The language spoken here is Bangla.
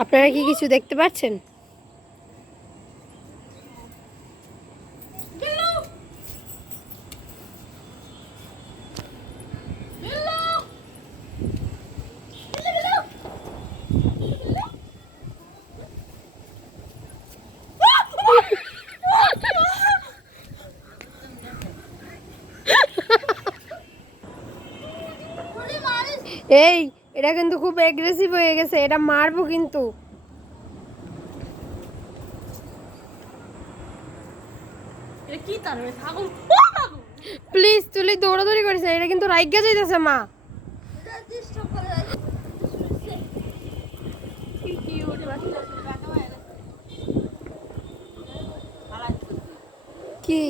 আপনারা কি কিছু দেখতে পাচ্ছেন? এই, এটা কিন্তু খুব অ্যাগ্রেসিভ হয়ে গেছে, এটা মারবো কিন্তু। প্লিজ তুই দৌড়াদৌড়ি করিস না, এটা কিন্তু রাইগা যাইতেছে মা। কি